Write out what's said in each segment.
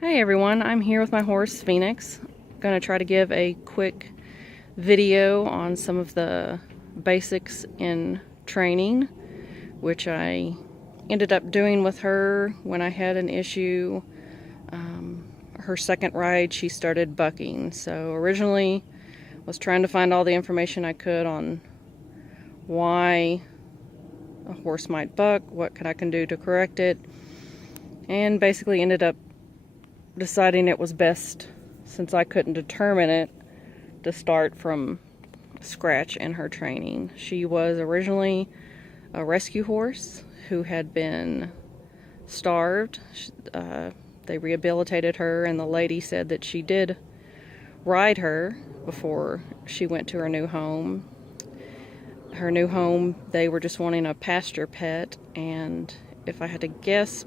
Hey everyone, I'm here with my horse Phoenix. I'm going to try to give a quick video on some of the basics in training, which I ended up doing with her when I had an issue. Her second ride she started bucking, so originally was trying to find all the information I could on why a horse might buck, what I can do to correct it, and basically ended up deciding it was best, since I couldn't determine it, to start from scratch in her training. She was originally a rescue horse who had been starved. They rehabilitated her, and the lady said that she did ride her before she went to her new home. Her new home, they were just wanting a pasture pet, and if I had to guess,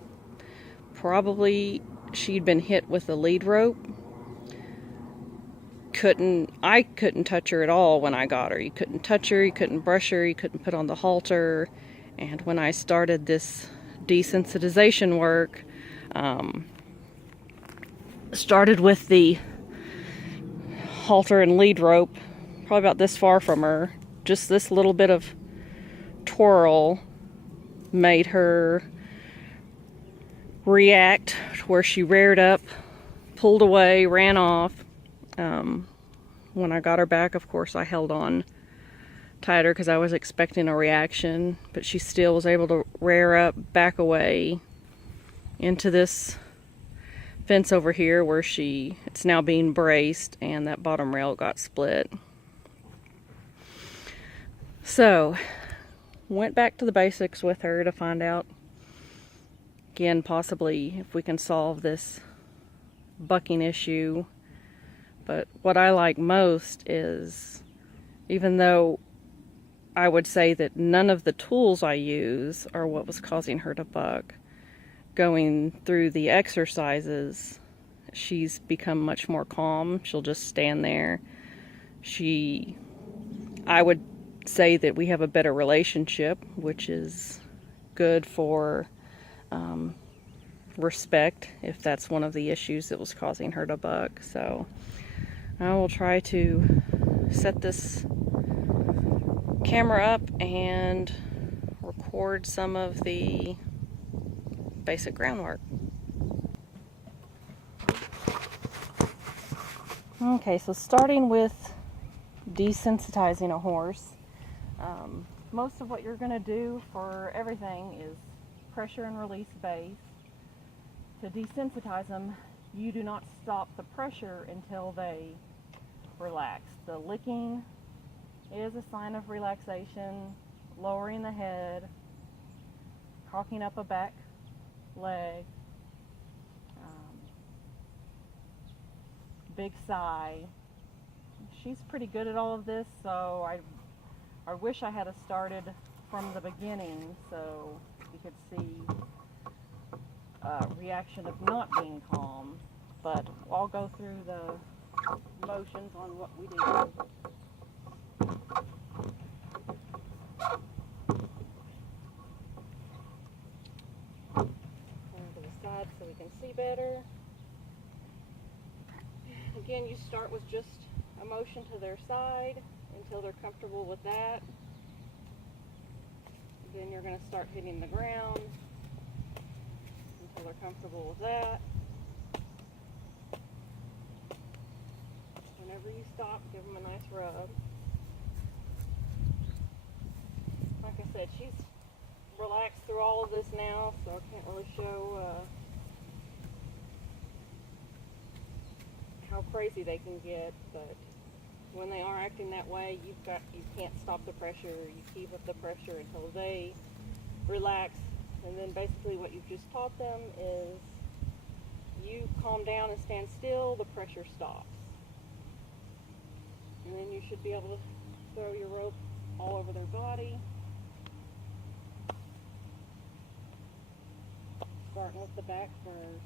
probably she'd been hit with a lead rope. I couldn't touch her at all when I got her. You couldn't touch her, you couldn't brush her, you couldn't put on the halter. And when I started this desensitization work, started with the halter and lead rope, probably about this far from her. Just this little bit of twirl made her react, where she reared up, pulled away, ran off. When I got her back, of course, I held on tighter because I was expecting a reaction, but she still was able to rear up, back away into this fence over here where it's now being braced, and that bottom rail got split. So, went back to the basics with her to find out, again, possibly if we can solve this bucking issue. But what I like most is, even though I would say that none of the tools I use are what was causing her to buck, going through the exercises, she's become much more calm. She'll just stand there. I would say that we have a better relationship, which is good for respect, if that's one of the issues that was causing her to buck. So I will try to set this camera up and record some of the basic groundwork. Okay, so starting with desensitizing a horse, most of what you're going to do for everything is pressure and release base. To desensitize them, you do not stop the pressure until they relax. The licking is a sign of relaxation, lowering the head, cocking up a back leg, big sigh. She's pretty good at all of this, so I wish I had started from the beginning so you could see reaction of not being calm, but I'll go through the motions on what we do. Turn to the side so we can see better. Again, you start with just a motion to their side until they're comfortable with that. Then you're going to start hitting the ground until they're comfortable with that. Whenever you stop, give them a nice rub. Like I said, she's relaxed through all of this now, so I can't really show how crazy they can get, but when they are acting that way, you can't stop the pressure. You keep up the pressure until they relax, and then basically what you've just taught them is you calm down and stand still, the pressure stops. And then you should be able to throw your rope all over their body. Starting with the back first.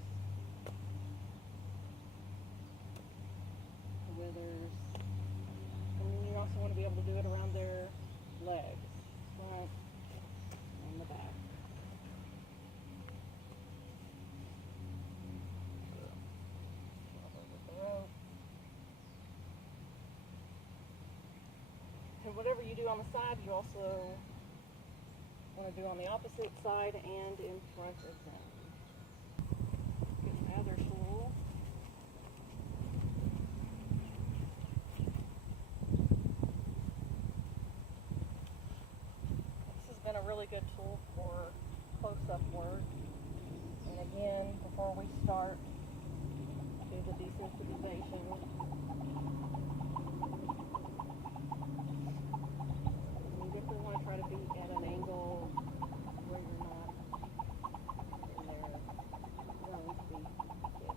The withers. And then you also want to be able to do it around their legs. Front and the back. And whatever you do on the side, you also want to do on the opposite side and in front of them. Get my other tool. This has been a really good tool for close-up work. And again, before we start, do the desensitization. You definitely want to try to be at an angle where you're not in their zone to be hit.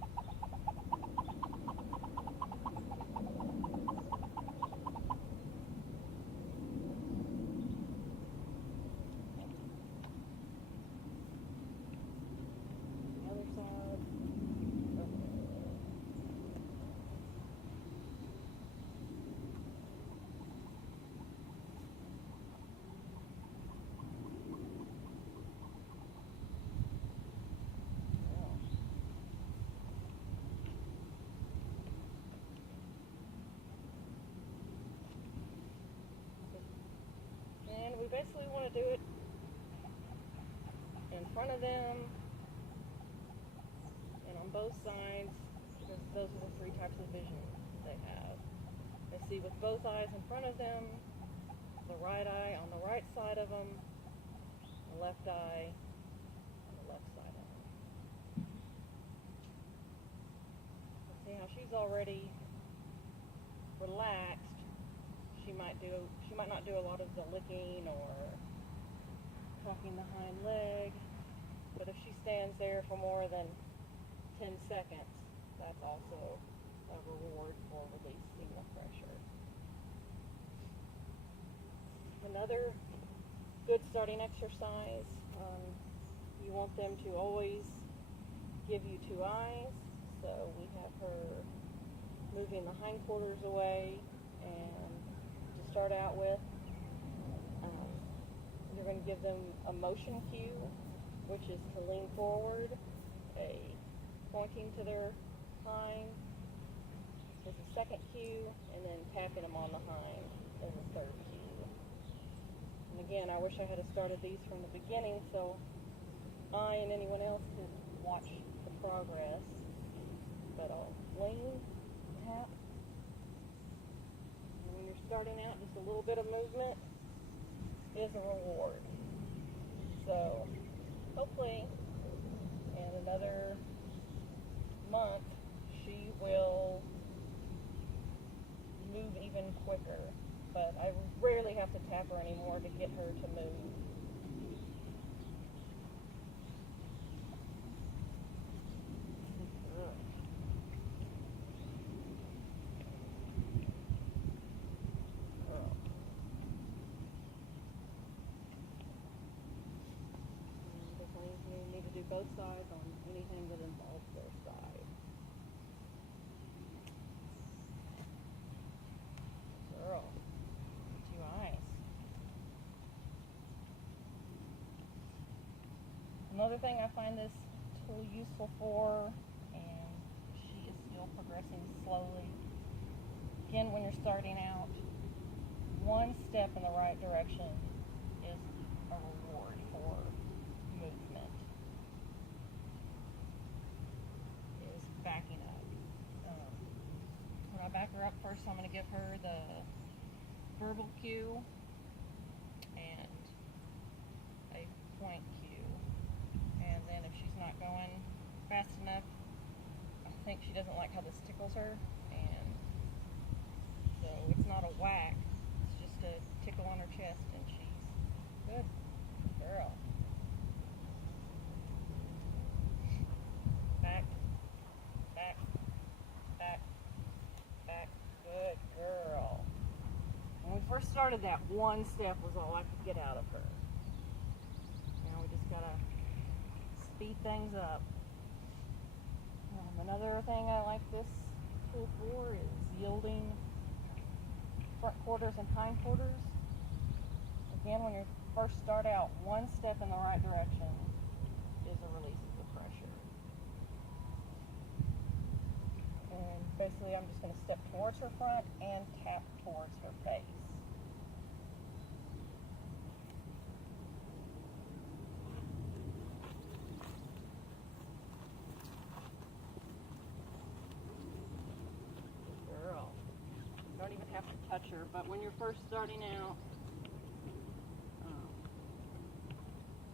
The other side. And we basically want to do it in front of them and on both sides, because those are the three types of vision they have. They see with both eyes in front of them, the right eye on the right side of them, the left eye on the left side of them. See how she's already relaxed. She might not do a lot of the licking or cocking the hind leg, but if she stands there for more than 10 seconds, that's also a reward for releasing the pressure. Another good starting exercise, you want them to always give you two eyes, so we have her moving the hindquarters away, and to start out with, you're going to give them a motion cue, which is to lean forward, a pointing to their hind is a second cue, and then tapping them on the hind is a third cue. And again, I wish I had started these from the beginning so I and anyone else could watch the progress. But I'll lean, tap, and when you're starting out, just a little bit of movement is a reward. So hopefully in another month she will move even quicker, but I rarely have to tap her anymore to get her to move. You need to do both sides on anything that involves their side. Girl, 2 eyes. Another thing I find this tool useful for, and she is still progressing slowly. Again, when you're starting out, one step in the right direction is a reward for movement. Is backing up. When I back her up first, I'm going to give her the verbal cue and a point cue. And then if she's not going fast enough, I think she doesn't like how this tickles her, and so it's not a whack, it's just a tickle on her chest, and she's good girl. Back, back, back, back, good girl. When we first started, that one step was all I could get out of her. Now we just gotta speed things up. Another thing I like this tool for is yielding front quarters and hind quarters. Again, when you first start out, one step in the right direction is a release of the pressure. And basically I'm just going to step towards her front and tap towards her face. have to touch her, but when you're first starting out,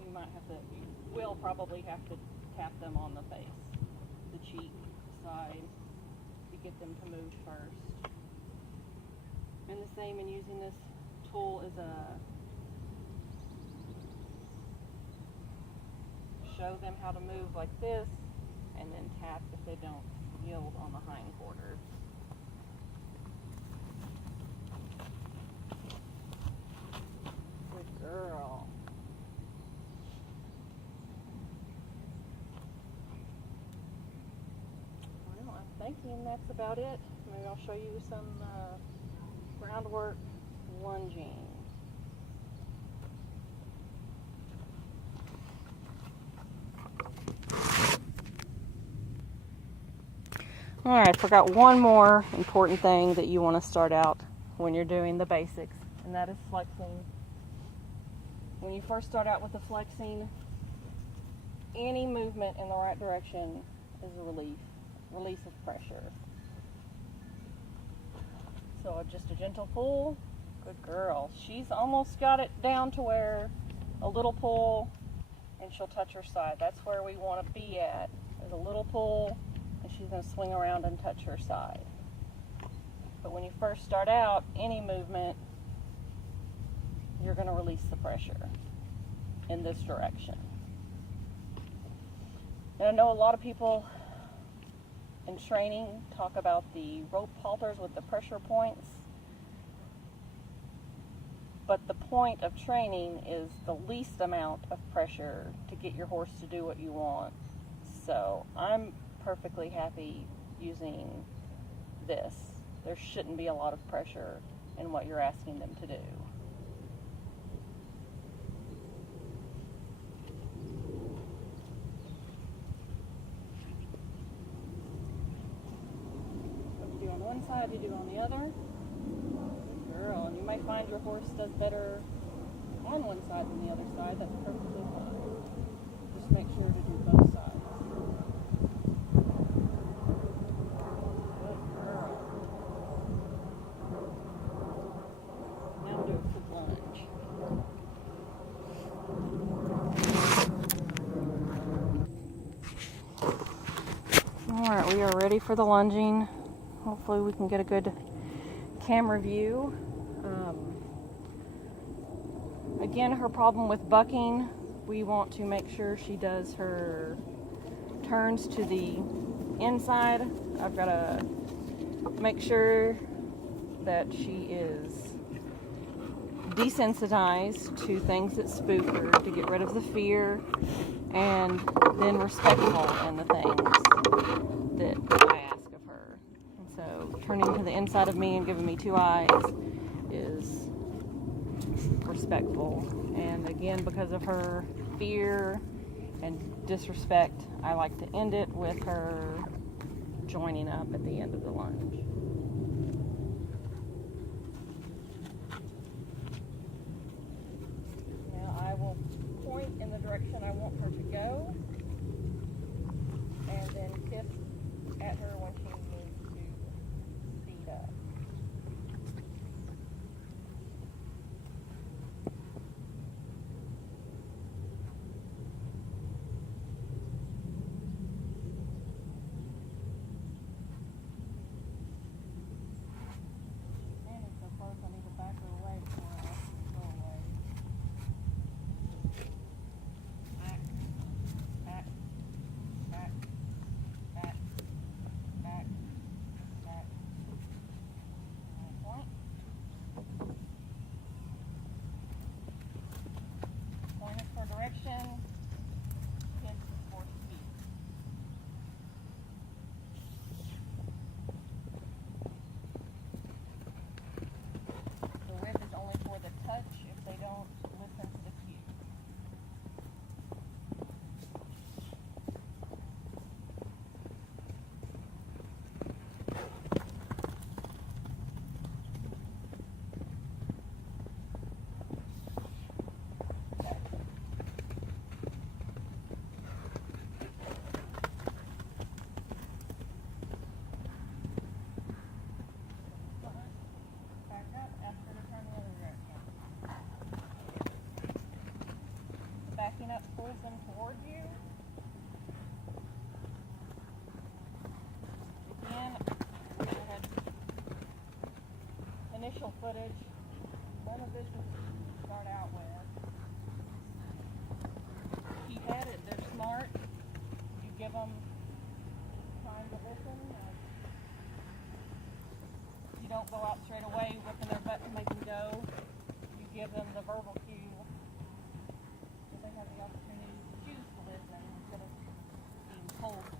you might have to, you will probably have to tap them on the face, the cheek side, to get them to move first. And the same in using this tool is show them how to move like this, and then tap if they don't yield on the hindquarters. Good girl. Well, I'm thinking that's about it. Maybe I'll show you some groundwork lunging. Alright, forgot one more important thing that you want to start out when you're doing the basics, and that is flexing. When you first start out with the flexing, any movement in the right direction is a release of pressure. So just a gentle pull. Good girl. She's almost got it down to where a little pull and she'll touch her side. That's where we want to be at. There's a little pull and she's going to swing around and touch her side. But when you first start out, any movement, you're going to release the pressure in this direction. And I know a lot of people in training talk about the rope halters with the pressure points. But the point of training is the least amount of pressure to get your horse to do what you want. So I'm perfectly happy using this. There shouldn't be a lot of pressure in what you're asking them to do. What you do on one side, you do on the other. Good girl. And you might find your horse does better on one side than the other side. That's perfectly fine. Just make sure to do both sides. Alright, we are ready for the lunging. Hopefully we can get a good camera view. Again, her problem with bucking, we want to make sure she does her turns to the inside. I've got to make sure that she is desensitized to things that spook her, to get rid of the fear, and then respectful in the things that I ask of her. And so turning to the inside of me and giving me two eyes is respectful. And again, because of her fear and disrespect, I like to end it with her joining up at the end of the lunge. I will point in the direction I want her to go, and then kiss at her when she needs to speed up. And it's so close, I need to back her away before I ask her to go away. Back, back, back, back, back. footage. None of this is to start out with. Key-headed, they're smart. You give them time to listen. You don't go out straight away whipping their butt to make them go. You give them the verbal cue so they have the opportunity to choose to listen instead of being told